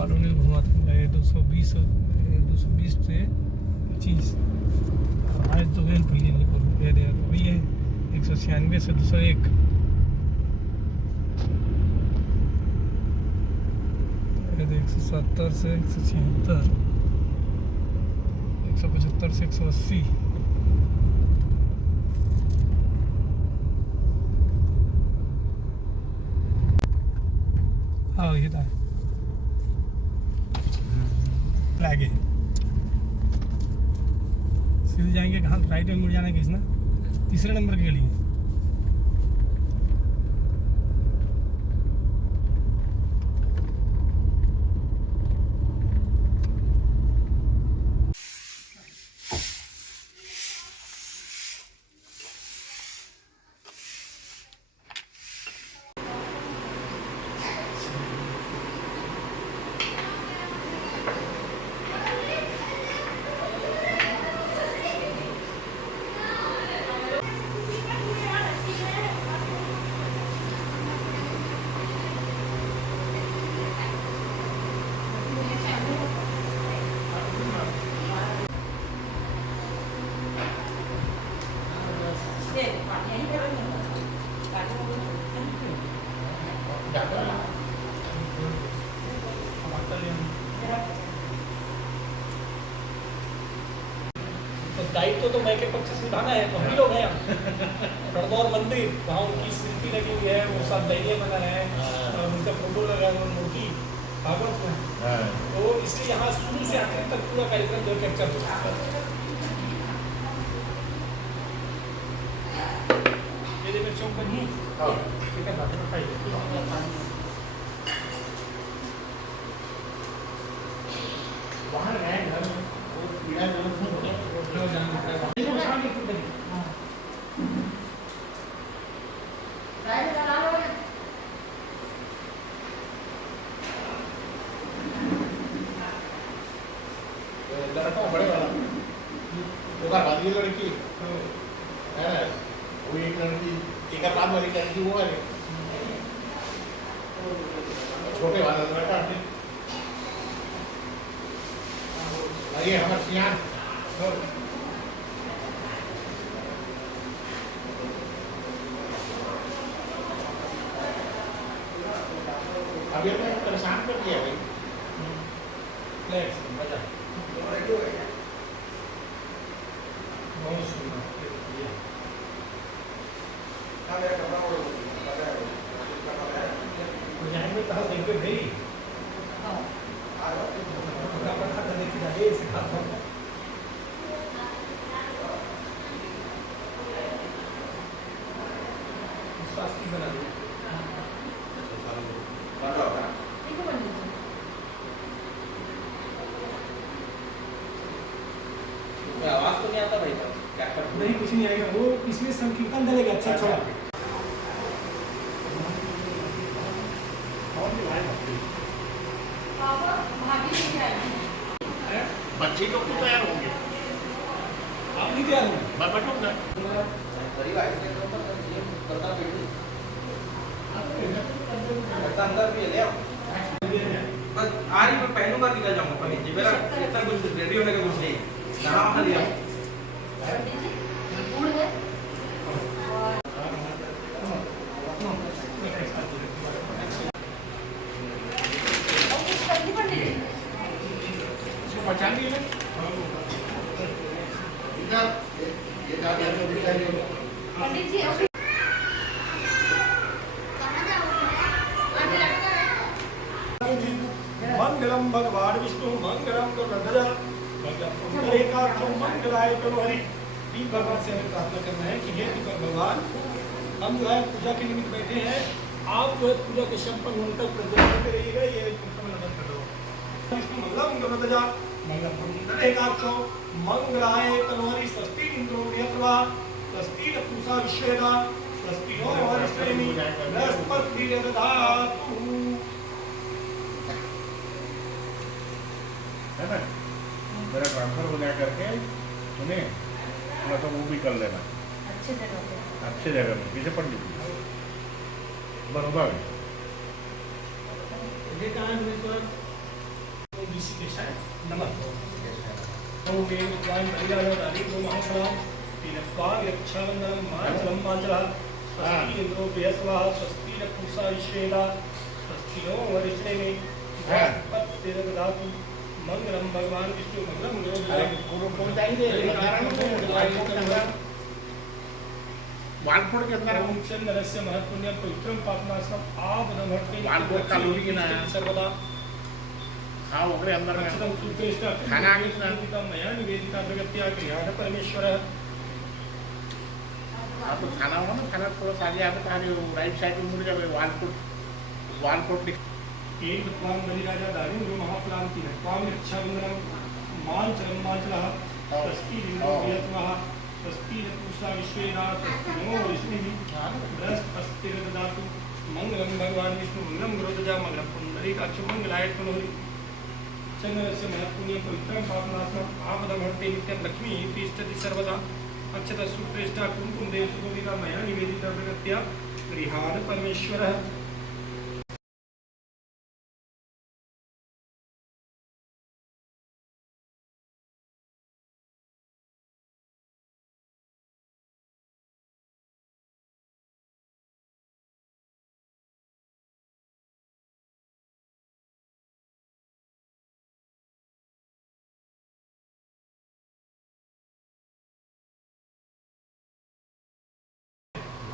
Colony घुमा गए 220 से 25 आज तो गए पहले निकल ये वही है 196 से 201 170 से 176 175 से 180 हाँ ये था आगे सीधे जाएंगे कहाँ राइट में मुड़ जाना किसना तीसरे नंबर के लिए दायित्व तो मैं के पक्ष से उठाना है तो हम ही लोग हैं रणदौर मंदिर वहाँ उनकी स्मृति लगी हुई है वो सब दैनिक बना है उनका फोटो लगा है मूर्ति भागवत में तो इसलिए यहाँ शुरू से आखिर तक पूरा कार्यक्रम जो कैप्चर होता है ये मेरे चौक पर ही ठीक है वहाँ गए घर में लड़का बड़े वाला ये लड़की है वो एक लड़की एक बाद वाली लड़की वो है छोटे वाला लड़का ये हमारे सियान अभी हमने परेशान कर दिया भाई बहुत सुंदर जाएंगे तो देखते भाई आवाज तो नहीं आता भाई नहीं कुछ नहीं आएगा वो इसमें संकीर्तन डलेगा अच्छा थोड़ा बच्चे लोग तो तैयार होंगे आप नहीं तैयार होंगे मैं बैठूंगा अंदर भी ले आओ आज मैं पहनूंगा निकल जाऊंगा पर मेरा इतना कुछ रेडी होने का कुछ नहीं कहाँ वहाँ लिया पहचान दिए पंडित जी मंगलम भगवान विष्णु मंगलम गरुड़ध्वज मंगलेकाक्षम मंगलाय तनोहरि। तीन भगवान से हमें प्रार्थना करना है कि हे दीपक भगवान हम जो है पूजा के निमित्त बैठे हैं आप जो है पूजा के संपन्न होने तक प्रज्वलित करते रहिएगा ये नमन कर दो। विष्णु मंगलम गरुड़ध्वज मंगलेकाक्षम मंगलाय तनोहरि स्वस्ति इंद्रो यत्वा स्वस्ति पूषा विश्वेदा स्वस्ति नो वरिष्ठेमि बृहस्पतिर्दधातु। है ना मेरा ट्रांसफर हो जाए करके सुने थोड़ा तो वो भी कर लेना अच्छे जगह पे अच्छे जगह में पीछे पंडित बड़ौदा में ये कहाँ है ऋषिकेशाय नमः। ओम वेद विद्वान बलिराजा दानी को महाफलाम तीनत्वा यक्षावंदनम मांचलम मांचलः स्वस्ति इंद्रो बृहस्पतिः स्वस्ति न पूषा विश्वेदा स्वस्ति नो वरिष्ठेने बृहस्पतिर्दधातु मंगलम भगवान विष्णु मंगलम अरे गरुड़ पूर्व कौन चाहिए वालकोट के अंदर ओम चंद्रस्य महत्पुण्यम पवित्रम पापनाशनम आबदमहट्टे वालकोट का लोरी की ना सर्वदा हाँ ओकरे अंदर में अक्षतम सुत्रेष्ठ खाना आगे ना मया निवेदिता प्रगत्या क्रियाण परमेश्वरः। हाँ तो खाना होगा ना खाना थोड़ा सा आगे आगे तारे राइट साइड में मुड़ जाए वालकोट एक त्वां बलिराजा दारिंद्रो महाफलांति त्वां रक्षाबंधनम मांचलम मांचलः स्वस्ति इंद्रो बृहस्पतिः स्वस्ति न पूषा विश्वेदा स्वस्ति नो वरिष्ठेः बृहस्पतिर्दधातु मंगलम भगवान विष्णु मंगलम गरुड़ध्वजा मंगलम पुंडरीकाक्ष मंगलाय तनोहरि चंद्रस्य महत्पुण्य पवित्रं पापनाशनम आबदमहट्टे नित्यं लक्ष्मी तिष्ठति सर्वदा अक्षत सुप्रेष्ठा कुमकुम देव सुगोविता मया निवेदिता प्रगत्या गृहाण परमेश्वरः।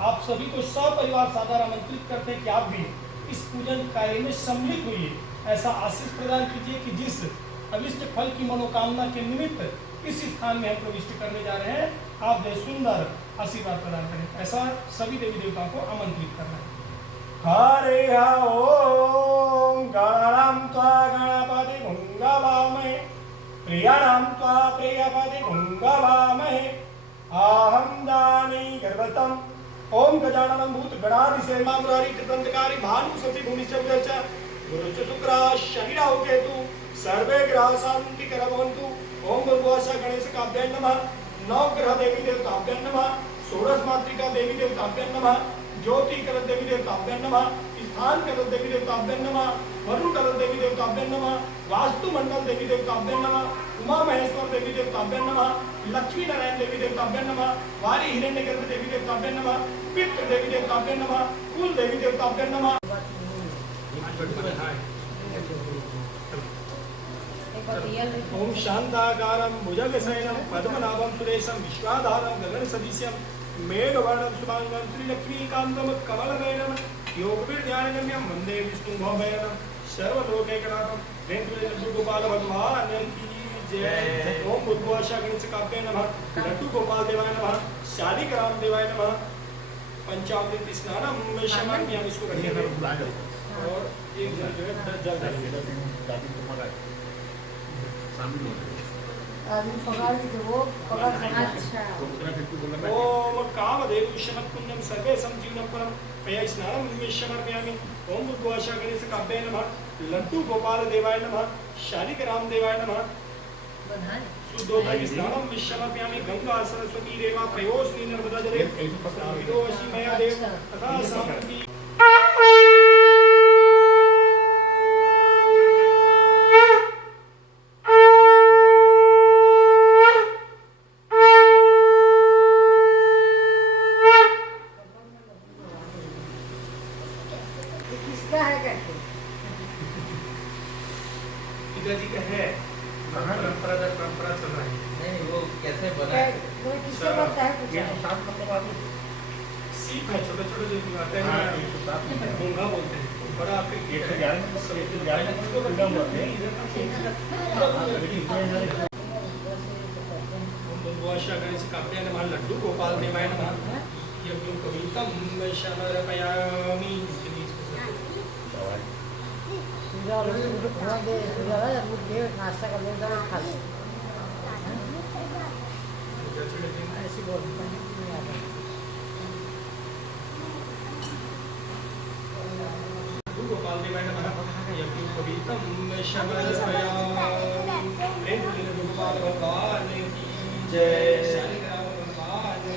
आप सभी को सपरिवार सादर आमंत्रित करते हैं कि आप भी इस पूजन कार्य में सम्मिलित होइए। ऐसा आशीष प्रदान कीजिए कि जिस अभिष्ट फल की मनोकामना के निमित्त इस स्थान में हम प्रविष्ट करने जा रहे हैं, आप जो सुंदर आशीर्वाद प्रदान करें। ऐसा सभी देवी देवताओं को आमंत्रित करना है। हरे ओम गणानां त्वा गणपति भुंगवामहे प्रियाणां त्वा प्रियपति भुंगवामहे आहं दानी गर्भतम् ओम गजाननं भूत गणाधिसेना मुरारी कृतंतकारी भानु सती भूमिश्च गुरुश्च शुक्र शनि राहु केतु सर्वे ग्रह शांति करवन्तु। ओम भूर्भुवः गणेश काभ्यां नमः। नवग्रह देवी देवताभ्यां नमः। षोडश मातृका देवी देवताभ्यां नमः। ज्योति कलश देवी देवताभ्यां नमः। स्थान कलश देवी देवताभ्यां नमः। वरुण कलश देवी देवताभ्यां नमः। वास्तु मंडल देवी देवताभ्यां नमः। उमा महेश्वर देवी देवताभ्यां नमः। लक्ष्मी नारायण देवी देवताभ्यां नमः। वारी हिरण्यगर्भ देवी देवताभ्यां नमः। पितृ देवी देवताभ्यां नमः। कुल देवी देवताभ्यां नमः। ओम शांताकारं भुजगशयनं पद्मनाभं सुरेशं विश्वाधारं गगनसदृशं मेघवर्णं शुभांगं श्रीलक्ष्मीकान्तं कमलनयनं योगविद्यानगम्यं वन्दे विष्णुं भवभयनं सर्वलोकैकनाथं वेंकटेश्वर गोपाल भगवान की जय। ओम भूर्भुवः गणेश काभ्यां नमः। लड्डू गोपाल देवाय नमः। शालिग्राम देवाय नमः। पंचामृत स्नानम में शमान्य हम इसको करेंगे और एक जो है जल डालेंगे शामिल हो आदमी पगार भी दे वो पगार अच्छा ओम कामधेनु शमत पुण्यम सर्वे संजीवनम परम पया स्नानम में शमर्पयामि। ओम भूर्भुवः गणेश काभ्यां नमः। लड्डू गोपाल देवाय नमः। शालिग्राम देवाय नमः। शुद्धोदक स्नानम में शमर्पयामि। गंगा सरस्वती रेवा प्रयोस्मि नर्मदा जले विदोषि मया देव तथा शांति। किसका है करके पिताजी का है परंपरा चल रहा है। नहीं वो कैसे बना है? वो किससे बनता है कुछ ये तो सात मतलब आदमी सीप है छोटे छोटे जो आते हैं हाँ, 107 भूंगा बोलते हैं बड़ा आपके 111 उसको freedom बोलते हैं। ओम भूर्भुवः गणेश काभ्यां नमः। लड्डू गोपाल देवाय नमः। यज्ञं कवितं शमर्पयामि। पूजा लोग खाना दे पूजा वाला लोग दे नाश्ता कर लेते हैं खा लेते ऐसी बोलते हैं गोपाल देवाय नमः। यज्ञं कवितं शमर्पयामि। गोपाल भगवान की जय। शालिग्राम भगवान की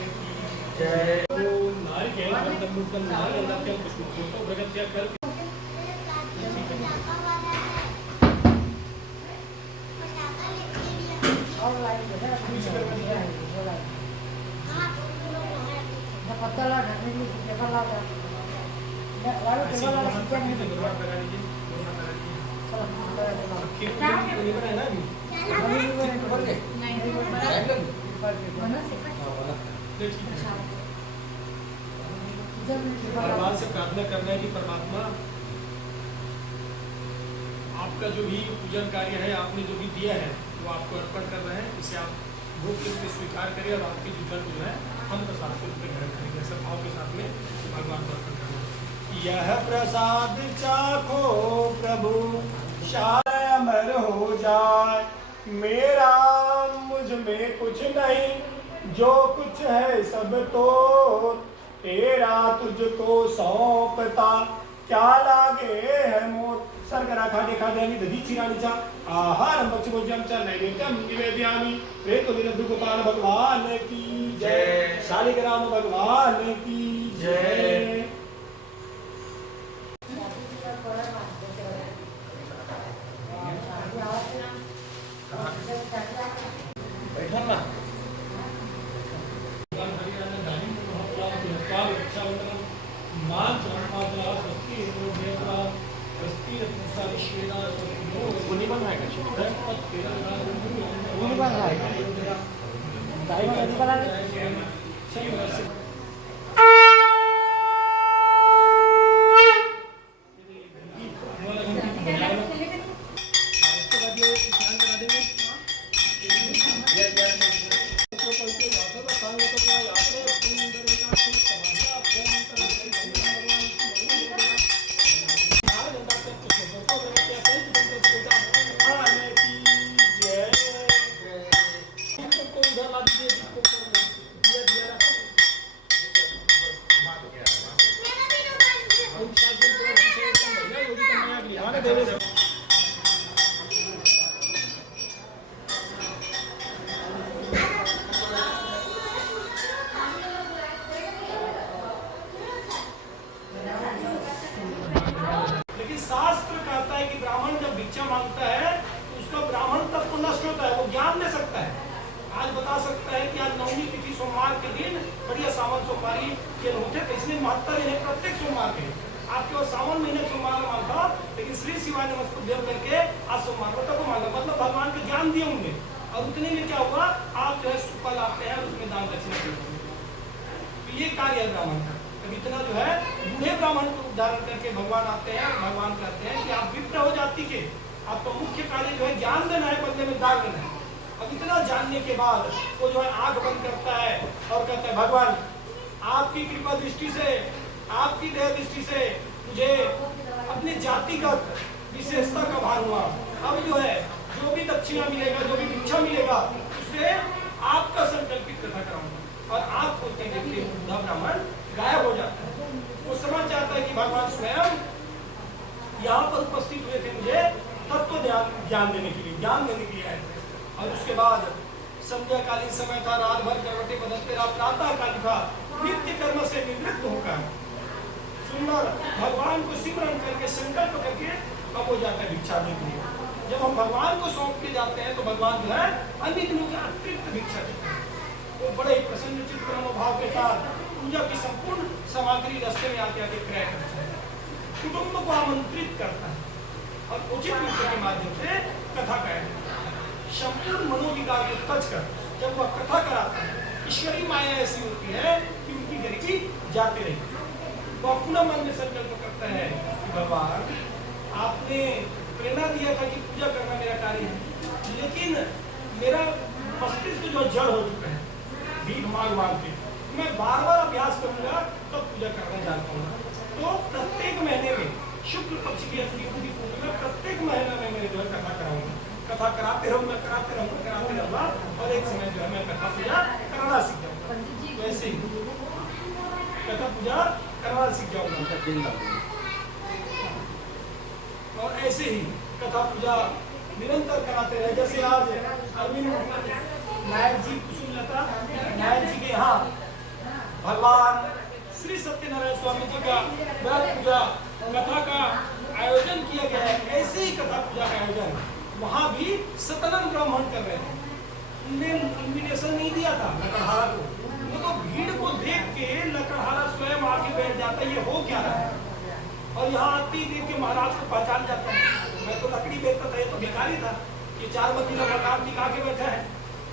जय। ओम नारिकेल पंचमुखं नारदत्यं पुष्पपूतो प्रगत्य कल्प और लाइन है ना बीच में बनी है। वो लाइन ना पत्ता ला ढकने की टेबल ला ना वाला ऐसे टेबल ला भगवान किचन में भगवान लगा लीजिए, भगवान लगा लीजिए। चलो खीर तो नहीं बनाया ना अभी। ऊपर के नहीं एकदम बना से देखिए किचन में टेबल भगवान से प्रार्थना करना है कि परमात्मा आपका जो भी पूजन कार्य है, आपने जो भी दिया है वो आपको अर्पण कर रहे हैं, इसे आप भोग के रूप में स्वीकार करें और आपके जीवन को जो है हम प्रसाद के रूप में ग्रहण करेंगे। सब भाव के साथ में भगवान को अर्पण करना है। यह प्रसाद चाखो प्रभु शाय अमर हो जाए, मेरा मुझ में कुछ नहीं, जो कुछ है सब तो तेरा तुझको सौंपता, क्या लागे है मोर। सर्गरा खादे खाद्यानि दधीची राणीचा आहारं भक्षभोज्यं च नैवेद्यं निवेदयामि। प्रेतो विरद्धु गोपाल भगवान की जय, शालिग्राम भगवान की जय। बैठा ना वो नहीं बन रहा है वो नहीं बन रहा है दाई में नहीं बना रहे लेकिन शास्त्र कहता है कि ब्राह्मण जब भिक्षा मांगता है तो उसका ब्राह्मण तत्व नष्ट होता है, वो ज्ञान दे सकता है। आज बता सकता है कि आज नवमी तिथि सोमवार के दिन बढ़िया सावन सोमवारी के होते थे, इसलिए महत्ता है प्रत्येक सोमवार के। आपके और सावन महीने सोमवार मान था, लेकिन श्री शिवाय नमस्ते करके आज सोमवार को तक मान लो, मतलब भगवान के ज्ञान दिए होंगे। और उतने में क्या हुआ, आप जो है सुफल आते हैं उसमें दान दक्षिणा देते हैं। तो ये कार्य है ब्राह्मण का। अब इतना जो है बूढ़े ब्राह्मण को उदाहरण करके भगवान आते हैं, भगवान कहते हैं कि आप विप्र हो जाति के, आपका मुख्य कार्य जो है ज्ञान देना है, बदले में दान देना है। अब इतना जानने के बाद वो जो है आंख बंद करता है और कहता है भगवान आपकी कृपा दृष्टि से, आपकी दया दृष्टि से मुझे अपनी जातिगत विशेषता का भान हुआ। अब जो है जो भी दक्षिणा मिलेगा, जो भी भिक्षा मिलेगा, उससे आपका संकल्पित कथा कराऊंगा। और आप होते हैं कि बुद्धा ब्राह्मण गायब हो जाता है। वो समझ जाता है कि भगवान स्वयं यहाँ पर उपस्थित हुए थे मुझे तत्व ज्ञान देने के लिए, ज्ञान देने के लिए आए थे। और उसके बाद संध्याकालीन समय था, रात भर करवटे बदलते रहा, प्रातः काल था, नित्य कर्म से निवृत्त होकर सुंदर भगवान को सिमरन करके संकल्प करके अब हो जाता है भिक्षा देने के लिए। जब हम भगवान को सौंप के जाते हैं तो भगवान जो है अन्य दिनों के अतिरिक्त भिक्षा देते हैं। वो बड़े प्रसन्न चित्त मनोभाव के साथ पूजा की संपूर्ण सामग्री रास्ते में आके आके क्रय करता है, कुटुंब को आमंत्रित करता है और उचित विषय के माध्यम से कथा कहता है। संपूर्ण मनोविकार को तज कर जब वह कथा कराता है, ईश्वरी माया ऐसी होती है कि उनकी गरीबी जाती रहती है। वो अपना मन में संकल्प करता है कि भगवान आपने प्रेरणा दिया था कि पूजा करना मेरा कार्य है, लेकिन मेरा मस्तिष्क जो जड़ हो चुका है भीख मांग मांग के, मैं बार बार अभ्यास करूंगा तब पूजा करना जान पाऊंगा। तो प्रत्येक महीने में शुक्ल पक्ष की अतिथि पूजा प्रत्येक महीने में मैं जो है कथा कराऊंगा, कथा कराते रहूंगा, कराते रहूंगा, कराते रहूंगा और एक समय जो है मैं कथा पूजा कराना सीख जाऊंगा। तो ऐसे ही कथा पूजा कराना सीख जाऊंगा और ऐसे ही कथा पूजा निरंतर कराते रहे। जैसे आज अरविंद नायक जी, कुसुमलता नायक जी के यहाँ भगवान श्री सत्यनारायण स्वामी जी का व्रत पूजा कथा का आयोजन किया गया है। ऐसे ही कथा पूजा का आयोजन वहाँ भी सतनम ब्राह्मण कर रहे थे। ने इन्विटेशन नहीं दिया था लकड़हारा को। वो तो भीड़ को देख के लकड़हारा स्वयं आके बैठ जाता है, ये हो क्या रहा है। और यहाँ आते ही देख के महाराज को पहचान जाता है, मैं तो लकड़ी बेचता था, ये तो भिखारी था, ये 4 मंजिला मकान दिखा के बैठा है।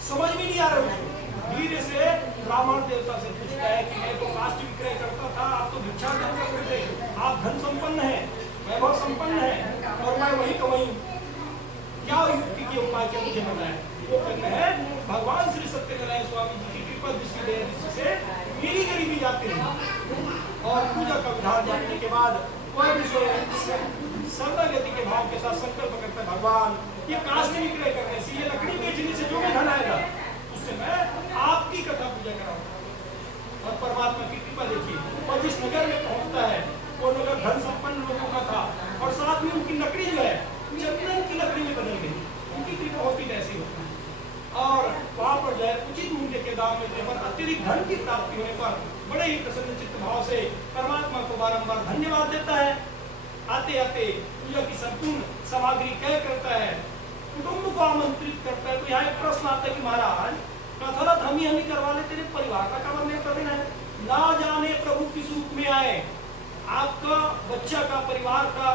समझ में नहीं आ रहा उसको। धीरे से ब्राह्मण देवता से पूछता है कि मैं तो काष्ठ विक्रय करता था, आप तो भिक्षा करते थे, आप धन संपन्न है, वैभव संपन्न है, और मैं वही तो वही क्या युक्ति के उपाय के मुझे बताया। वो कहते हैं भगवान श्री सत्यनारायण स्वामी जी की कृपा दृष्टि से मेरी गरीबी जाती रही, और पूजा का विधान जानने के बाद कोई भी शरणागति के भाव के साथ संकल्प करता है, भगवान ये काष्ठ विक्रय करने से, ये लकड़ी बेचने से जो भी धन आएगा उससे मैं आपकी कथा पूजा कराऊंगा। और परमात्मा की कृपा देखिए, और जिस नगर में पहुंचता है वो नगर धन संपन्न लोगों का था, और साथ में उनकी लकड़ी जो है चंदन की लकड़ी में बदल गई। उनकी कृपा होती कैसी होती है। और वहां पर जो है उचित मूल्य के दाम में देकर अतिरिक्त धन की प्राप्ति होने पर बड़े ही प्रसन्न चित्त भाव से परमात्मा को बारंबार धन्यवाद देता है। आते आते पूजा की संपूर्ण सामग्री तय करता है, कुटुंब को आमंत्रित करता है। तो यहाँ एक प्रश्न आता है कि महाराज कथरत हम ही करवा ले, तेरे परिवार का काम नहीं कर देना है, ना जाने प्रभु किस रूप में आए, आपका बच्चा का परिवार का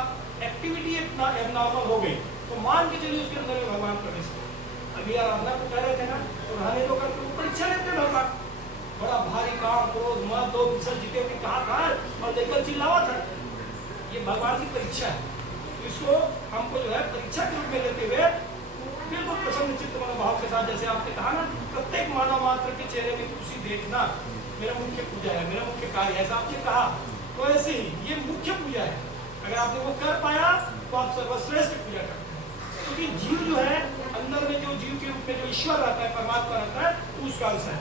एक्टिविटी इतना एबनॉर्मल हो गई तो मान के चलिए उसके अंदर में भगवान प्रवेश कर। अभी आराधना को कह रहे थे ना, तो रहने दो करके परीक्षा लेते भगवान, बड़ा भारी काम क्रोध मत दो विसर्जित के कहा था और लेकर चिल्लावा था। ये भगवान की परीक्षा है, इसको हमको जो है परीक्षा के रूप में लेते हुए बिल्कुल प्रसन्न चित्त मनोभाव के साथ, जैसे आपने कहा ना प्रत्येक मानव मात्र के चेहरे में खुशी देखना मेरा मुख्य पूजा है, मेरा मुख्य कार्य है, ऐसा आपने कहा। तो ऐसे ही ये मुख्य पूजा है, अगर आपने वो कर पाया तो आप सर्वश्रेष्ठ पूजा करते हैं। क्योंकि जीव जो है अंदर में जो जीव के रूप में जो ईश्वर रहता है, परमात्मा रहता है, उसका अंश है।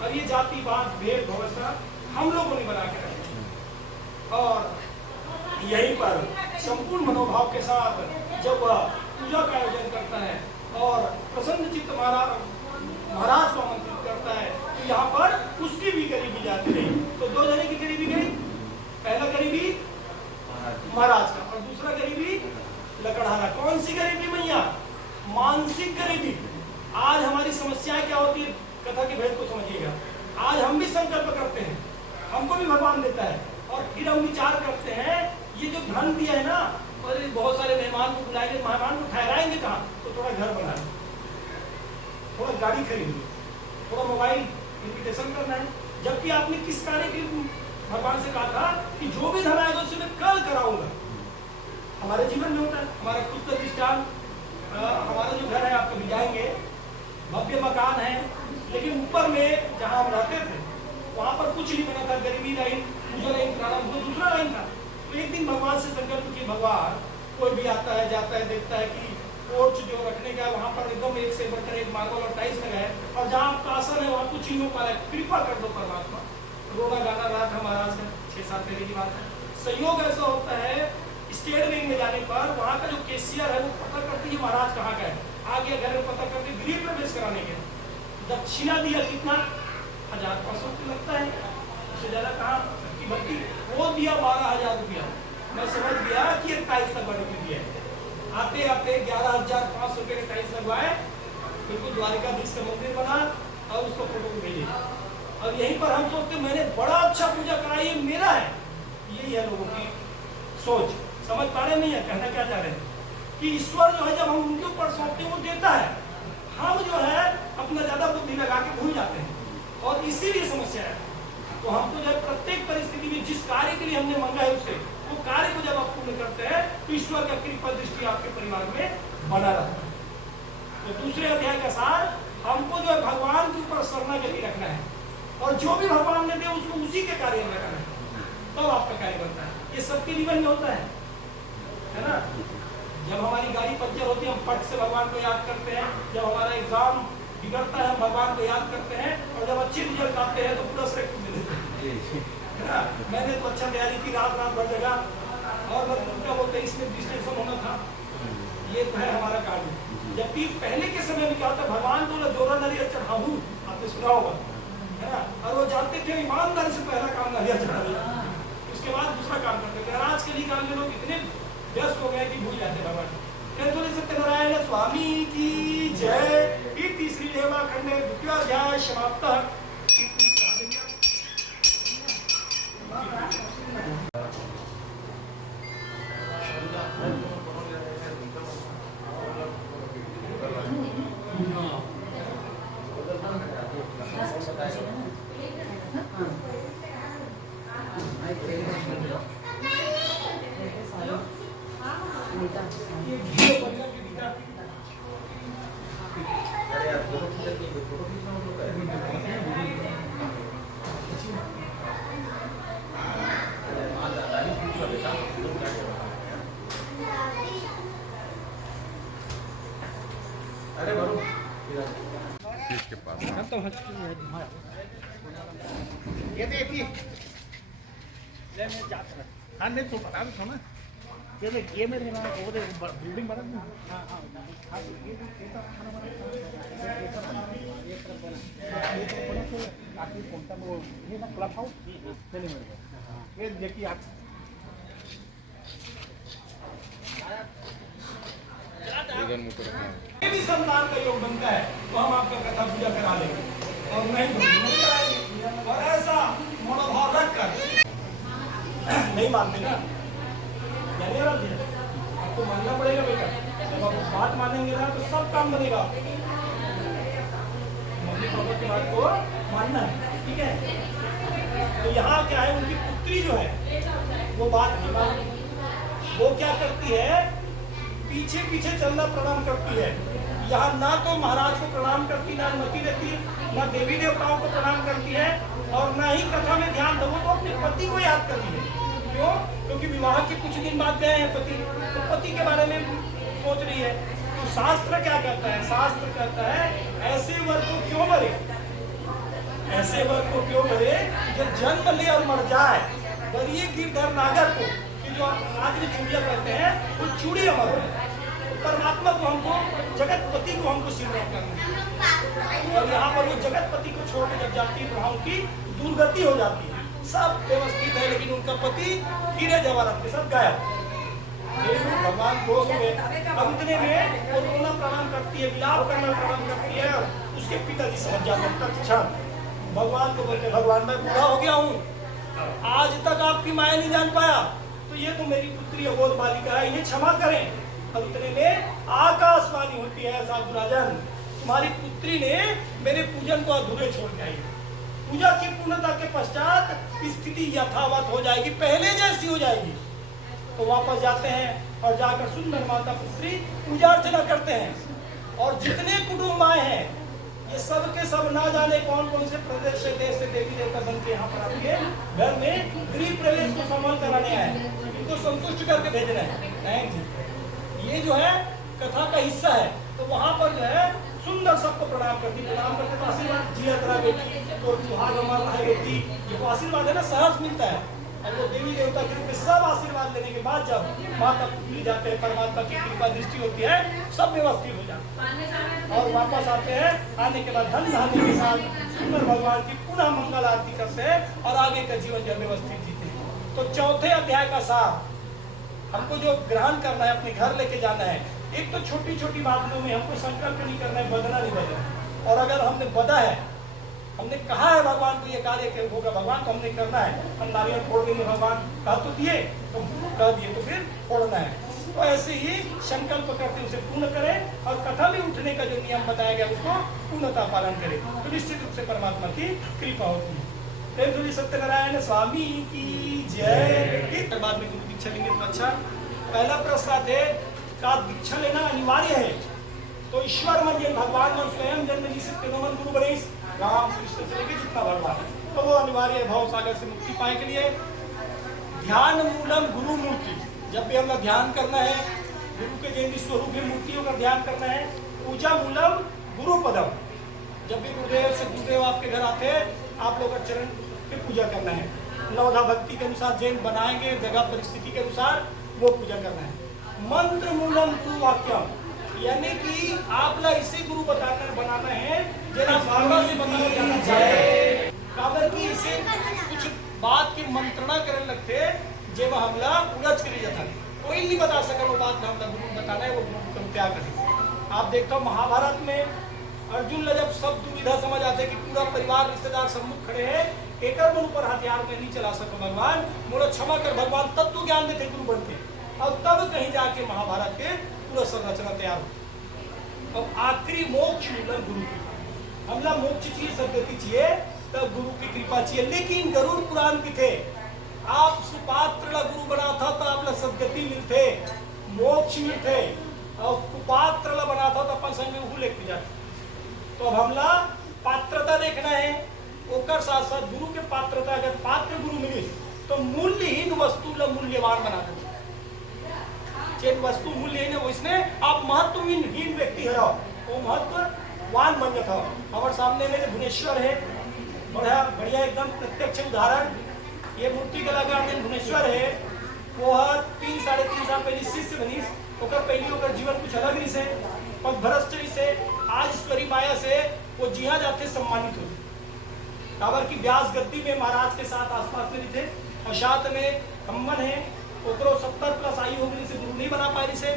और ये जाति बात भेद व्यवस्था हम लोगों ने बना के रखी है। और यहीं पर संपूर्ण मनोभाव के साथ जब वह पूजा का आयोजन करता है और प्रसन्न चित्त महाराज को आमंत्रित करता है, तो यहाँ पर उसकी भी गरीबी जाती रही। तो 2 जने की गरीबी गई, पहला गरीबी महाराज का और दूसरा गरीबी लकड़हारा। कौन सी गरीबी मैया? मानसिक गरीबी। आज हमारी समस्या क्या होती है, कथा के भेद को समझिएगा। आज हम भी संकल्प करते हैं, हमको भी भगवान देता है, और फिर हम विचार करते हैं ये जो धन दिया है ना, और बहुत सारे मेहमान को बुलाएंगे, मेहमान को ठहराएंगे कहाँ, तो थोड़ा घर बना लो, थोड़ा गाड़ी खरीद लो, थोड़ा मोबाइल इन्विटेशन करना है। जबकि आपने किस कार्य के लिए भगवान से कहा था कि जो भी धन आएगा उससे मैं कल कराऊंगा। हमारे जीवन में होता है, हमारा खुद का दृष्टान, हमारा जो घर है आप कभी जाएंगे, भव्य मकान है, लेकिन ऊपर में जहाँ हम रहते थे वहाँ पर कुछ नहीं बना था, गरीबी लाइन, पूजा लाइन प्रारंभ हो, दूसरा लाइन था। तो एक दिन भगवान से संकल्प किया, भगवान कोई भी आता है जाता है देखता है कि पोर्च जो रखने का वहाँ पर एकदम एक से बढ़कर एक मार्बल और टाइल्स लगा है, और जहाँ आपका आसन है वहाँ कुछ नहीं हो पा रहा है, कृपा कर दो परमात्मा। रोना गाना रहा था महाराज का, 6-7 महीने की बात है। संयोग ऐसा होता है स्टेट बैंक में जाने पर वहाँ का जो कैशियर है वो पता करती है महाराज कहाँ का है, आगे घर में पता करके गृह प्रवेश कराने के दक्षिणा दिया, कितना 1500 रुपये लगता है, उससे ज्यादा कहाँ की भक्ति, वो दिया 12,000 रुपया। मैं समझ गया कि एक टाइल्स लगवाने के लिए आते आते 11,500 रुपये के टाइल्स लगवाए, बिल्कुल द्वारिकाधीश का मंदिर बना और उसको फोटो को भेजे। और यहीं पर हम सोचते मैंने बड़ा अच्छा पूजा कराई, ये मेरा है। यही है लोगों की सोच, समझ पा रहे नहीं है, कहना क्या चाह रहे हैं कि ईश्वर जो है जब हम उनके ऊपर सौंपते हैं वो देता है, हम जो है अपना ज्यादा बुद्धि लगा के भूल जाते हैं, और इसीलिए समस्या है। तो हमको जो है प्रत्येक परिस्थिति में जिस कार्य के लिए हमने मांगा है उससे वो कार्य को जब आप पूर्ण करते हैं तो ईश्वर का कृपा दृष्टि आपके परिवार में बना रहता है। तो दूसरे अध्याय का सार, हमको जो है भगवान के ऊपर शरणागति रखना है, और जो भी भगवान ने दिया उसको उसी के कार्य में रखना है, तब आपका कार्य बनता है। ये सबके जीवन में होता है ना। जब हमारी गाड़ी पंचर होती है हम फट से भगवान को याद करते हैं, जब हमारा एग्जाम बिगड़ता है हम भगवान को याद करते हैं, और जब अच्छे रिजल्ट आते हैं तो पूरा सेट दे देते हैं, है ना। मैंने तो अच्छा तैयारी की, रात भर जगह, और उनका बोलते इसमें डिस्टिंक्शन होना था, ये तो है हमारा कार्य। जबकि पहले के समय में क्या होता, भगवान को जोरा नरिया चढ़ाऊ, आपने सुना होगा, है ना। और वो जानते थे ईमानदारी से पहला काम नरिया चढ़ा दिया, उसके बाद दूसरा काम करते थे। आज के लिए काम में लोग इतने व्यस्त हो गए कि भूल जाते भगवान। सत्यनारायण स्वामी की जय। तीसरी खंडे द्वितीयाध्याय समाप्तः। ये घी बर्गर की गीता अरे यार फोटो खींचना होता है। अरे वरुण इसके पास ये देखिए हाँ नहीं तो बता दो ना ये देख ये मेरे ना वो बिल्डिंग बना ना हाँ हाँ हाँ ये तो खाना बना एक तरफ बना तो आखिर कौन सा वो ये ना क्लब हाउस चले मेरे ये देखिए आप ये भी सम्मान का योग बनता है तो हम आपका कथा पूजा करा लेंगे और नहीं कराएंगे और ऐसा मनोभाव रख कर नहीं मानते ना यानी आपको मानना पड़ेगा बेटा जब आप बात मानेंगे ना तो सब काम बनेगा मम्मी पापा की बात को मानना है ठीक है। तो यहाँ क्या है उनकी पुत्री जो है वो बात नहीं मानती वो क्या करती है पीछे पीछे चलना प्रणाम करती है। यहाँ ना तो महाराज को प्रणाम करती ना अनुमति देती ना देवी देवताओं को प्रणाम करती है और ना ही कथा में ध्यान दो तो अपने पति को याद करती है। क्यों? क्योंकि विवाह के कुछ दिन बाद गए हैं पति तो पति के बारे में सोच रही है। तो शास्त्र क्या कहता है? शास्त्र कहता है ऐसे वर को क्यों मरे ऐसे वर को क्यों मरे जो जन्म ले और मर जाए बरिए गिरधर नागर को जो आज में चूड़िया करते हैं वो चूड़ी अमर है। परमात्मा को हमको जगतपति को हमको स्वीकार करना है और यहाँ पर वो जगतपति को छोड़ के जब जाती है तो वहाँ उनकी दुर्गति हो जाती है। सब व्यवस्थित है लेकिन उनका पति हीरे जवाहरात के साथ गायब। भगवान क्रोध हुए अब इतने में वो रोना प्रणाम करती है विलाप करना प्रणाम करती है और उसके पिताजी समझ जाते हैं तत्क्षण भगवान को बोलते भगवान मैं बूढ़ा हो गया हूँ आज तक आपकी माया नहीं जान पाया तो ये तो मेरी पुत्री अबोध बालिका है इन्हें क्षमा करें। अब इतने में आकाशवाणी होती है साधु राजन तुम्हारी पुत्री ने मेरे पूजन को अधूरे छोड़ दिया। पूजा की पूर्णता के पश्चात स्थिति यथावत हो जाएगी पहले जैसी हो जाएगी। तो वापस जाते हैं और जाकर सुंदर माता पुत्री पूजा अर्चना करते हैं और जितने कुटुंब आए हैं ये सब के सब ना जाने कौन कौन से प्रदेश से देश से देवी देवता बन के यहाँ पर आपके घर में गृह प्रवेश को सम्मान कराने आए इनको संतुष्ट करके भेज रहे हैं। नहीं जी ये जो है कथा का हिस्सा है तो वहाँ पर जो है सुंदर सबको प्रणाम करती प्रणाम करते तो आशीर्वाद जिया करा बेटी तो सुहाग हमारा है बेटी ये तो आशीर्वाद है ना सहज मिलता है। और वो देवी देवता के रूप में सब आशीर्वाद लेने के बाद जब माता पुत्री जाते हैं परमात्मा की कृपा दृष्टि होती है सब व्यवस्थित हो जाता है और वापस आते हैं आने के बाद धन धान्य के साथ सुंदर भगवान की पुनः मंगल आरती करते हैं और आगे का जीवन जब व्यवस्थित जीते हैं। तो चौथे अध्याय का सार हमको जो ग्रहण करना है अपने घर लेके जाना है एक तो छोटी छोटी बातों में हमको संकल्प नहीं करना है बदला नहीं बदला और अगर हमने बदा है हमने कहा है भगवान को ये कार्य होगा भगवान को हमने करना है हम नारियल फोड़ देंगे भगवान कहा तो दिए तो कह दिए तो फिर फोड़ना है। तो ऐसे ही संकल्प करते उसे पूर्ण करें और कथा में उठने का जो नियम बताया गया उसको पूर्णता पालन करें तो निश्चित रूप से परमात्मा की कृपा होती है। प्रेम श्री सत्यनारायण स्वामी की जय। बाद में गुरु दीक्षा लेंगे तो अच्छा। पहला प्रश्न थे का दीक्षा लेना अनिवार्य है तो ईश्वर मन भगवान मन स्वयं जन्म जी से मन गुरु बने राम कृष्ण से लेके जितना भगवान तो वो अनिवार्य है भव सागर से मुक्ति पाने के लिए। ध्यान मूलम गुरु मूर्ति जब भी हमें ध्यान करना है गुरु के जयंती स्वरूप की मूर्तियों का ध्यान करना है। पूजा मूलम गुरु पदम जब भी गुरुदेव से गुरुदेव आपके घर आते हैं आप लोग का चरण की पूजा करना है। नवधा भक्ति के अनुसार जैन बनाएंगे जगह परिस्थिति के अनुसार वो पूजा करना है। मंत्र मूलम गुरु वाक्यम यानी कि आप लोग इसे गुरु बनाना है जना बाबा से बताना जाना चाहिए काबर की इसे कुछ बात की मंत्रणा करने लगते जब हमला उलझ कर जाता कोई नहीं बता सका वो बात हमला गुरु बताना है वो गुरु क्या करें। आप देखते हो महाभारत में अर्जुन ला जब सब दुविधा समझ आते कि पूरा परिवार रिश्तेदार सम्मुख खड़े हैं, एकर मन ऊपर हथियार में नहीं चला सको भगवान, मोला क्षमा कर भगवान, तत्व ज्ञान देते गुरु बनते, और तब कहीं जाके महाभारत के पूरा संरचना तैयार हो। अब आखिरी मोक्ष मिला गुरु की, हमला मोक्ष चाहिए, सदगति चाहिए, तब गुरु की कृपा चाहिए। लेकिन गरुड़ पुराण की थे, आप सुपात्र ला गुरु बना था तो आप ला सदगति मिलते, मोक्ष मिलते, और कुपात्र ला बना था तो अपन संग में लेके जाते। तो अब हमला पात्रता देखना है, ओकर साथ साथ गुरु के पात्रता, अगर पात्र गुरु मिली तो मूल्यहीन वस्तु ला मूल्यवान बना देते। चेन वस्तु मूल्यहीन है, उसमें आप महत्वहीन व्यक्ति हराओ, वो महत्ववान बन जाता हो। हमारे सामने मेरे भुवनेश्वर है, बढ़िया एकदम प्रत्यक्ष उदाहरण, ये मूर्ति कलाकार में भुवनेश्वर है, वो 3-3.5 साल पहले शिष्य बनी, ओकर पहले ओकर जीवन कुछ अलग रही से, और भ्रष्टरी से आज ईश्वरी माया से वो जिहा जाते सम्मानित हो। काबर की व्यास गद्दी में महाराज के साथ आसपास में थे, और साथ में अम्मन है, ओकरो 70+ आयु हो गई से गुरु नहीं बना पाई से,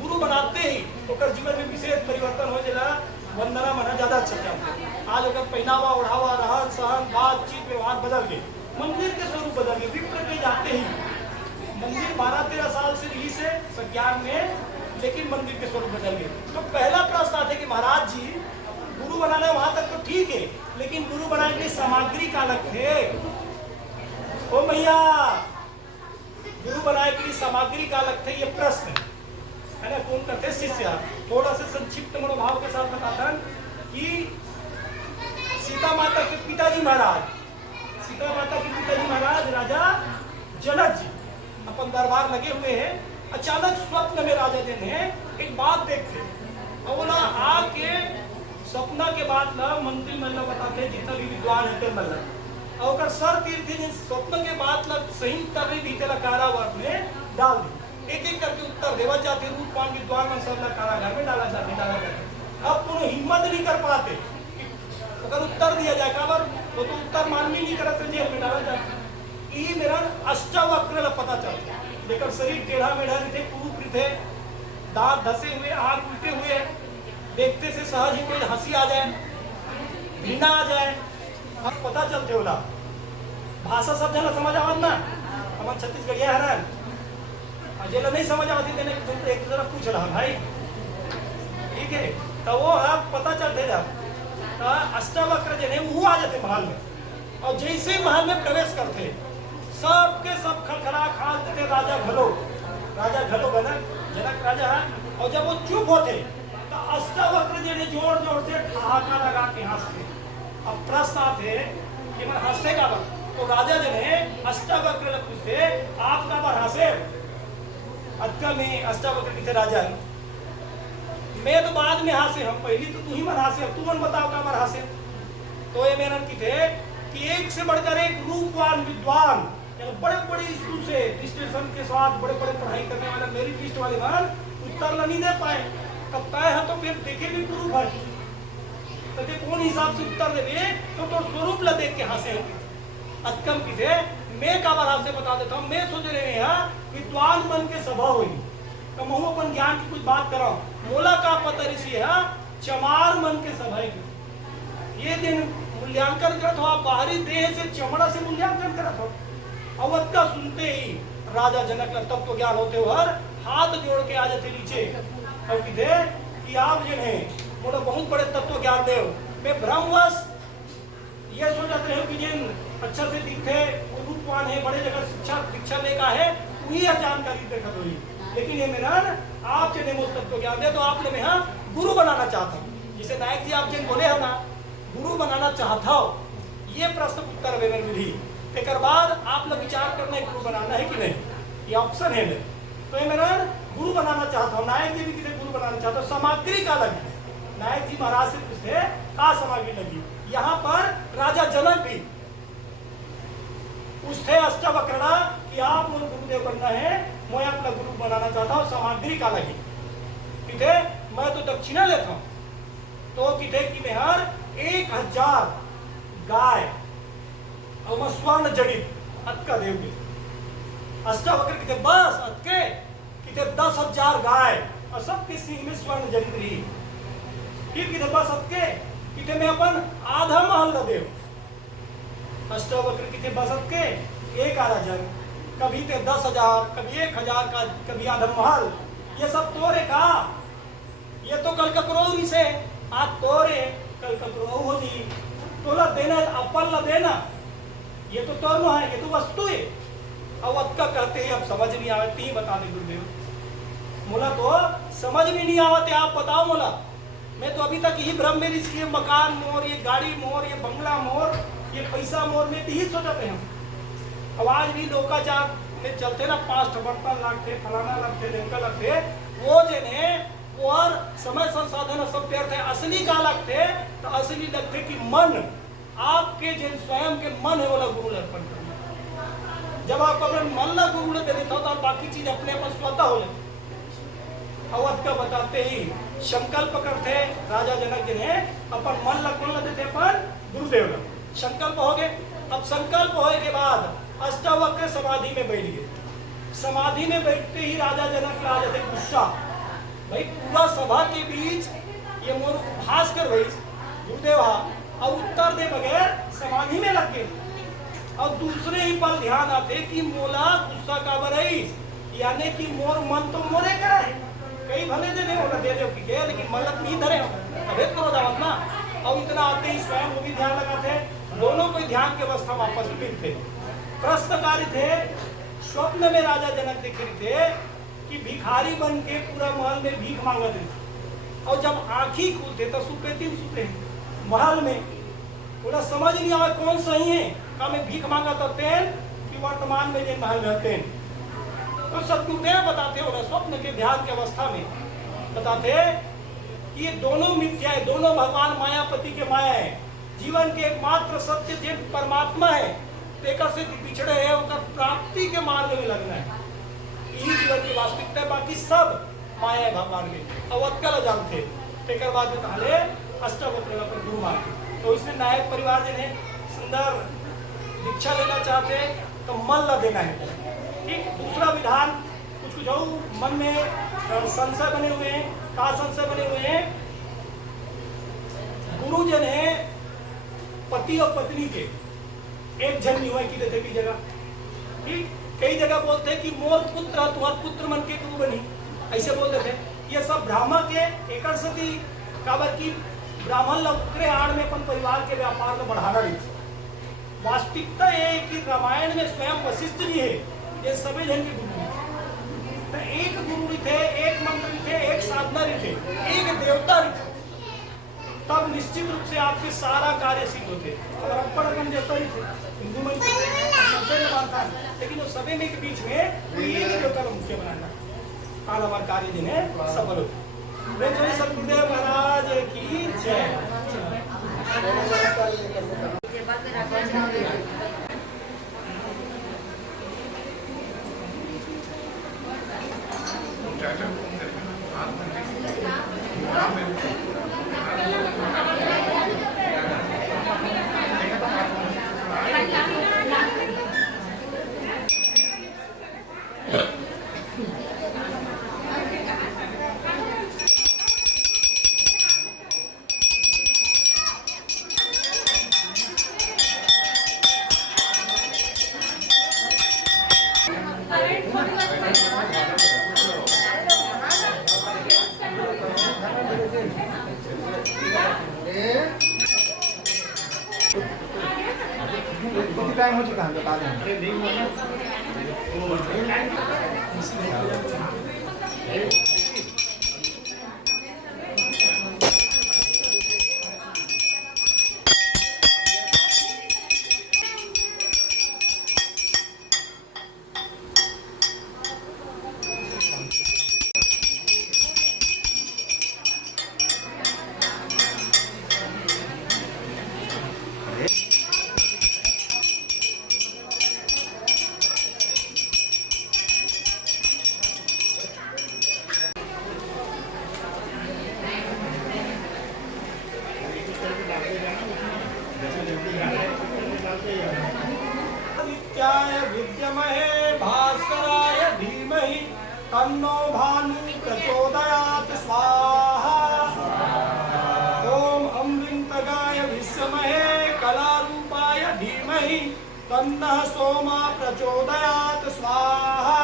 गुरु बनाते ही ओकर जीवन में विशेष परिवर्तन हो जाला, वंदना मना ज्यादा अच्छा था। आज ओकर पहनावा ओढ़ावा, रहन सहन, बातचीत व्यवहार बदल गए, मंदिर के स्वरूप बदल गए। विप्र के जाते ही मंदिर 12-13 साल से रही से संज्ञान में, लेकिन मंदिर के स्वरूप बदल गए। तो पहला प्रश्न आता है कि महाराज जी गुरु बनाना है वहां तक तो ठीक है, लेकिन गुरु बनाने के लिए सामग्री का अलग थे। ओ भैया, गुरु बनाने के लिए सामग्री का अलग थे, ये प्रश्न है ना। कौन करते शिष्य, थोड़ा सा संक्षिप्त मनोभाव के साथ बताता कि सीता माता के पिताजी महाराज, सीता माता के पिताजी महाराज राजा जनक जी अपन दरबार लगे हुए हैं। अचानक स्वप्न में राजा दिन है एक बात देखते, और बोला आके सपना के बाद ना मंत्री मल्ल बताते जितना भी विद्वान है मल्ल, और सर तीर्थ स्वप्न के बाद ना सही उत्तर नहीं दी तेरा कारावास में डाल दी। एक एक करके उत्तर देवा जाते, रूपवान विद्वान में सब कारागार में डाला जाते। अब तुम हिम्मत नहीं कर पाते अगर उत्तर दिया जाए, काबर वो तो उत्तर माननी नहीं करते, जेल में डाला जाता। ये मेरा अष्टावक्र पता चलता, लेकर शरीर टेढ़ा मेढ़ा थे, कुरूप थे, दांत धसे हुए, आंख उल्टे हुए, देखते से सहज ही कोई हंसी आ जाए, घृणा आ जाए, अब पता चलते होला। भाषा सब जना समझ आवत ना, हमारे छत्तीसगढ़िया है ना, जेला नहीं समझ आवती तेने एक दूसरा पूछ रहा भाई, ठीक है, तो वो आप पता चलते जब अष्टावक्र जने वो आ जाते महल में, और जैसे महल में प्रवेश करते सबके सब खड़खड़ा खाल देते। राजा घलो जनक राजा है, और जब वो चुप होते तो अष्टावक्र जने जोर जोर से ठहाका लगा के हंसते। अब प्रश्न आते कि मैं हंसते का बार, तो राजा जने अष्टावक्र पूछते आप का बार हंसे? अक्का में अष्टावक्र किसे राजा है, मैं तो बाद में हंसे, हम पहली तो तू ही मन हंसे, तू मन बताओ का बार हंसे। तो ये मेरा कि एक से बढ़कर एक रूपवान विद्वान, बड़े बड़े स्कूल से डिस्टिंक्शन के साथ बड़े बड़े पढ़ाई करने वाले मेरिट लिस्ट वाले मान उत्तर नहीं दे पाए, तब तय है तो फिर देखे भी गुरु भाई तो कौन हिसाब से उत्तर देवे, तो स्वरूप ला देख के हंसे अतकम की थे। मैं का बार से बता देता हूँ, मैं सोच रहे हैं विद्वान मन के सभा हुई तो मैं अपन ज्ञान की कुछ बात कर रहा हूँ। मोला का पता ऋषि है चमार मन के सभा की, ये दिन मूल्यांकन करत हो, आप बाहरी देह से चमड़ा से मूल्यांकन करत हो। अवध का सुनते ही राजा जनक तत्व तो ज्ञान होते हुए हाथ जोड़ के आ जाते नीचे और कहते कि आप जो है मोला बहुत बड़े तत्व ज्ञान दे, मैं भ्रमवश ये सोच जाते हैं कि जिन अच्छा से दिखते रूपवान है, बड़े जगह शिक्षा लेका है, वही जानकारी देखत हुई, लेकिन ये मेरा आप जिन्हें वो तत्व ज्ञान दे तो आपने मैं हाँ गुरु बनाना चाहता हूँ। जैसे नायक जी आप जिन बोले हो ना गुरु बनाना चाहता हो, ये प्रश्न उत्तर है मेरी विधि। एक बाद आप लोग विचार करना है गुरु बनाना है कि नहीं, ये ऑप्शन है मेरे। तो ये मेरा गुरु बनाना चाहता हूँ, नायक जी भी किसी गुरु बनाना चाहता हूँ, सामग्री का लगी। नायक जी महाराज से पूछते का सामग्री लगी, यहाँ पर राजा जनक भी पूछते अष्टावक्र कि आप मुझे गुरुदेव बनना है, मैं अपना गुरु बनाना चाहता हूँ, सामग्री का लगी। किथे मैं तो दक्षिणा लेता हूँ, तो किथे कि मैं हर 1000 गाय और मैं स्वर्ण जड़ित अटका देवगे। अष्टावक्र किथे बस अटके किथे 10,000 गाय और सबके सिंह में स्वर्ण जड़ित रही। किथे बसत के किथे में अपन आधा महल ल देव अष्टवक्र किथे बसत के एक आधा जन कभी ते 10,000 कभी 1,000 का कभी आधा महल ये सब तोरे का ये तो कल ककरोरी से आज तोरे कल ककरो हो जी तोला देना अपन ला देना ये तो तोर है ये तो वस्तु है अब का कहते हैं अब समझ नहीं आती बता दे गुरुदेव मोला तो समझ में नहीं आवते आप बताओ मोला मैं तो अभी तक यही भ्रम में इसलिए मकान मोर ये गाड़ी मोर ये बंगला मोर ये पैसा मोर में यही सोचते हैं अब आज भी लोकाचार में चलते ना 5 बर्तन लगते फलाना लगते ढेंका लगते वो जने वो और समय संसाधन सब व्यर्थ है असली का लगते तो असली लगते कि मन आपके जिन स्वयं के मन है वाला गुरु अर्पण करना जब आप अपने मन ला गुरु दे देता हो तो बाकी चीज अपने अपन स्वतः हो जाती अवध का बताते ही संकल्प करते राजा जनक जी ने अपन मन ला कौन देते अपन गुरुदेव ला संकल्प हो गए अब संकल्प होने के बाद अष्टावक्र समाधि में बैठ गए समाधि में बैठते ही राजा जनक ला जाते गुस्सा भाई पूरा सभा के बीच ये मोर उपहास कर रही गुरुदेव और उत्तर दे बगैर समाधि में लग गए और दूसरे ही पल ध्यान आते कि मोला गुस्सा का बरई यानी कि मोर मन तो मोरे का है कई भले देने होगा दे दो कि क्या लेकिन मलक नहीं धरे अभेद करो दावत ना और इतना आते ही स्वयं वो भी ध्यान लगाते दोनों को ध्यान की अवस्था में आपस में थे प्रश्नकारी थे स्वप्न में राजा जनक देख रहे थे कि भिखारी बन के पूरा महल में भीख मांगते थे और जब आंखी खुलते तो सुपेती सुते महल में पूरा समझ नहीं आया कौन सही है का मैं भीख मांगा करते हैं कि वर्तमान में जो महल रहते हैं तो सतगुरुदेव बताते हो स्वप्न के ध्यान की अवस्था में बताते कि ये दोनों मिथ्या है दोनों भगवान मायापति के माया है जीवन के एकमात्र सत्य जो परमात्मा है पेकर से पिछड़े है उनका प्राप्ति के मार्ग में लगना है यही जीवन की वास्तविकता है बाकी सब माया है भगवान के अवत्कल जानते पेकर बाद में कहले अष्टावक्र पर गुरु मार्ग तो इसमें नायक परिवार जिन्हें सुंदर दीक्षा लेना चाहते तो मन ला देना है ठीक दूसरा विधान कुछ कुछ और मन में संशय बने हुए हैं का संशय बने हुए हैं गुरुजन है पति और पत्नी के एक जन निवाय की देते की जगह ठीक कई जगह बोलते हैं कि मोर पुत्र तुम्हार पुत्र मन के गुरु बनी ऐसे बोलते थे ये सब ब्राह्मण के एकड़ सती काबर की ब्राह्मण लोग आड़ में अपन परिवार के व्यापार को बढ़ाना रही वास्तविकता ये कि रामायण में स्वयं वशिष्ठ जी है ये सभी जन के गुरु तो एक गुरु थे एक मंत्र थे एक साधना थे एक देवता थे तब निश्चित रूप से आपके सारा कार्य सिद्ध होते अगर अपर अपन देवता ही थे हिंदू में लेकिन वो सभी में के बीच में एक देवता का मुख्य बनाना काल हमारे कार्य दिन है सफल होते सतगुरुदेव महाराज की जय कितनी टाइम हो चुका है बता दें आदित्याय विद्महे भास्कराय धीमहि तन्नो भानु प्रचोदयात् स्वाहा तन्नः सोमा प्रचोदयात् स्वाहा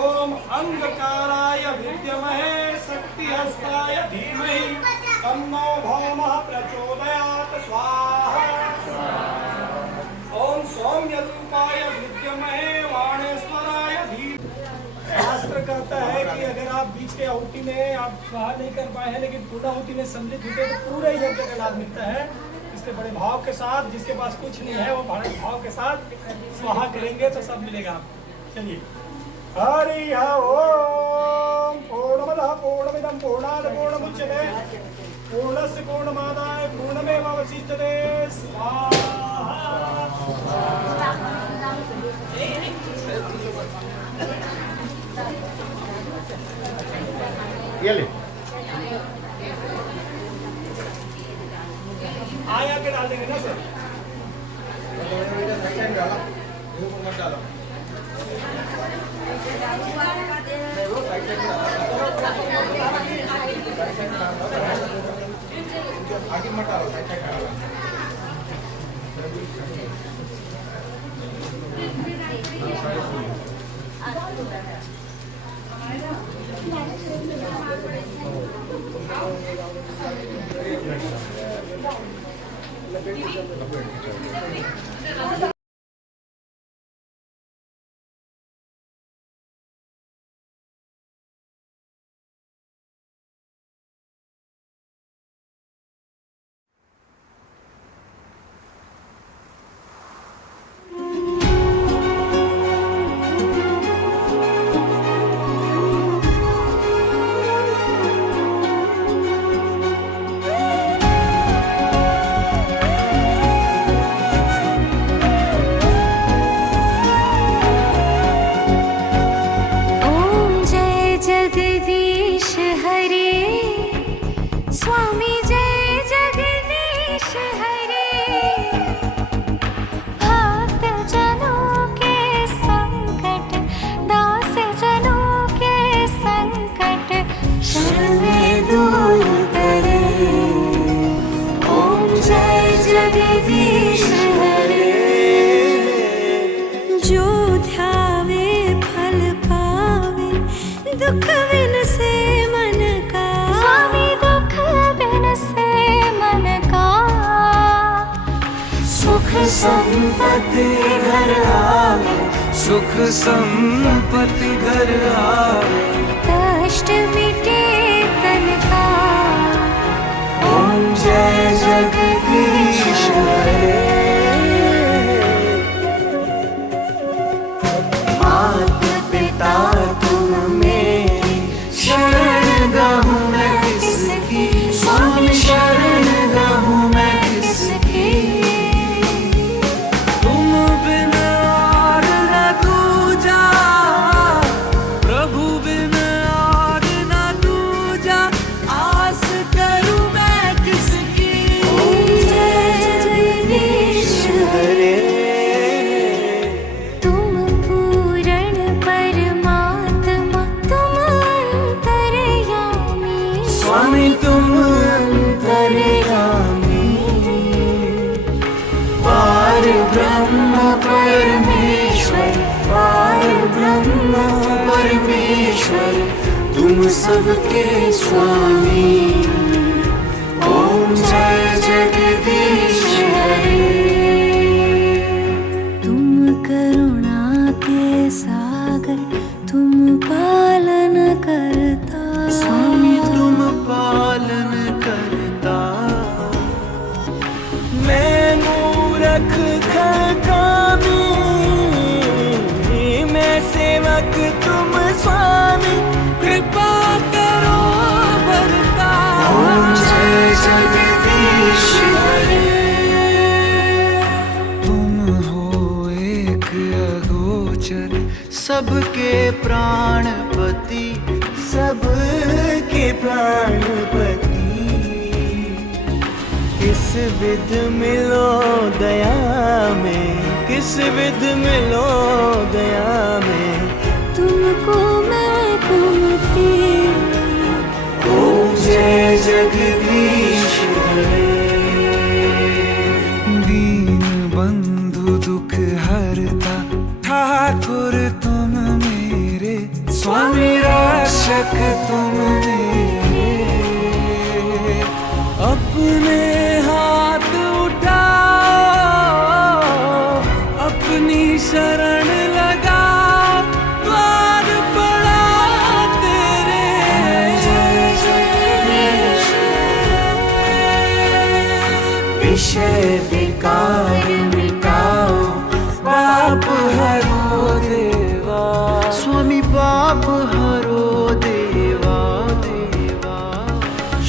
ओम अंगकाराय विद्महे शक्तिहस्ताय धीमहि तन्नो भौमः प्रचोदयात् स्वाहा ओम सौम्यरूपाय विद्महे वाणेश्वराय धीमहि। शास्त्र कहता है कि अगर आप बीच के आहुति में आप स्वाहा नहीं कर पाए हैं लेकिन पूर्णाहुति में सम्मिलित होते हैं तो पूरे यज्ञ का लाभ मिलता है। इसलिए बड़े भाव के साथ, जिसके पास कुछ नहीं है वो बड़े भाव के साथ स्वाहा करेंगे तो सब मिलेगा आपको। चलिए हरि ओम पूर्णमदः पूर्णमिदं पूर्णात् पूर्णमुच्यते पूर्णस्य पूर्णमादाय पूर्णमेवावशिष्यते स्वाहा। ये ले आया के डाल देंगे ना सर। आगे मत डालो, साइड साइड डालो। दुख बिन से मन का स्वामी, दुख बिन से मन का सुख संपत्ति घर आवे, सुख संपत्ति घर आवे, कष्ट मिटे तन का। ओम जय जगदीश हरे। मात पिता तुम मेरी, शरण गहूँ मैं किसकी, स्वामी शरण गहूँ मैं किसकी। तुम बिन और न दूजा, प्रभु बिन और न दूजा, आस करूँ मैं किसकी। ओम जय जगदीश हरे। तुम पूर्ण परमात्मा, तुम अंतर्यामी, स्वामी तुम अंतर्यामी, पार ब्रह्म परमेश्वर, पार ब्रह्म परमेश्वर, तुम सबके स्वामी। ओम जय जगदीश हरे। तुम करुणा के सागर, तुम पालन करता, स्वामी तुम पालन करता। मैं मूर्ख खकामी, मैं सेवक तुम स्वामी, कृपा करो बरता। ओम जय जगदीश हरे। तुम हो एक अगोचर, सबके प्राणपति, सबके प्राणपति। किस विध मिलो दया में, किस विध मिलो दया में। तुमको मैं कुमती। ओम जय जगदीश हरे। दीन बंधु विषय विकार मिटाओ, पाप हरो देवा, स्वामी पाप हरो देवा देवा।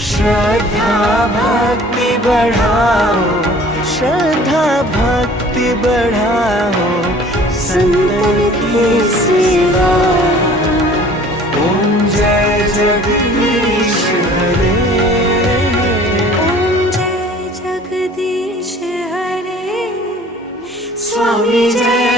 श्रद्धा भक्ति बढ़ाओ, श्रद्धा भक्ति बढ़ाओ, संतन की सेवा। ओम जय जगदीश हरे, ओम जय जगदीश हरे, स्वामी जय